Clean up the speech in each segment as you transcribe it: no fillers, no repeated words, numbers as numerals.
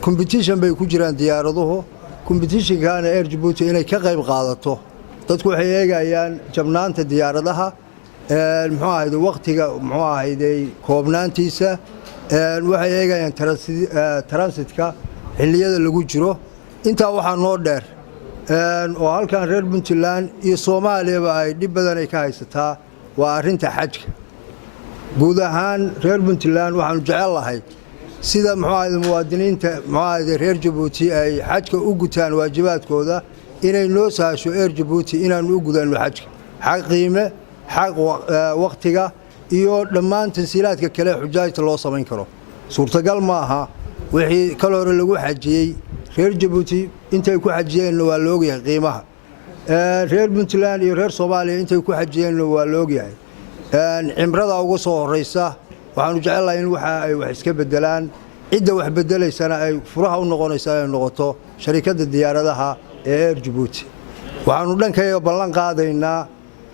competition bay ku jiraan diyaaraduhu competitionkaana Air Djibouti inay ka qayb qaadato dadku waxay eegayaan jabnaanta diyaaradaha muxuu ahayd waqtiga muxuu ahayd koobnaantiisa waxay eegayaan transitka xilliyada lagu jiro inta waxa noo dheer oo halkan reer Puntland iyo Soomaaliya ay dib badan ay ka haysataa waa arinta xajka guud ahaan reer Puntland waxaan jecelahay sida muwaadiniinta reer Djibouti ay xajka u gutaan waajibaadkooda inay noo saasho Air Djibouti inaan u gudano xajka xaq qiime xaq waqtiga iyo dhammaan tansiilaadka kale xujaajta loo sameyn karo suurtagal ma aha wixii kala hore lagu xajiyay reer Djibouti intay ku xajiyeen waa la ogyahay qiimaha reer Puntland iyo reer Soomaaliya intay ku xajiyeen waa la ogyahay cimrada ugu soo horeysa waxaan jecelahay in waxa ay wax iska bedelaan cidda wax bedelaysana ay furaha u noqonaysaa ay noqoto shirkadda diyaaradaha ee Air Djibouti waxaanu dhankayga ballan qaadaynaa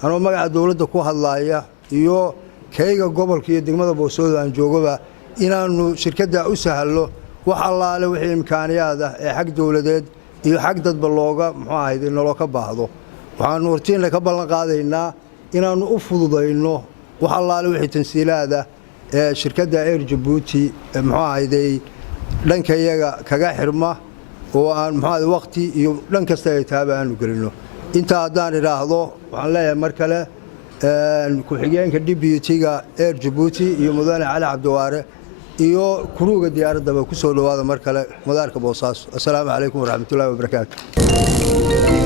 anoo magaca dawladda ku hadlaaya iyo kayga gobolka iyo degmada Boosoodo aan joogaba inaanu shirkadda u sahalo wax allaale wixii imkaaniyaad ah ee xaq dawladeed iyo xaq dadba looga nolol ka baahdo waxaanu hortiina ka ballan qaadaynaa inaanu u fududeyno wax allaale wixii tansiilaada ee shirkadda Air Djibouti dhankayaga kaga xirma oo aan waqti iyo dhan kasta ay taaba aanu gelino inta haddaan iraahdo waxaan leeyahay mar kale ku xigeenka DPT-ga Air Djibouti iyo mudane Cali Cabdiwaare iyo kuruga diyaaradda ku soo dhawaada mar kale madaarka Boosaaso assalaamu calaykum waraxmatullaahi wabarakaatuh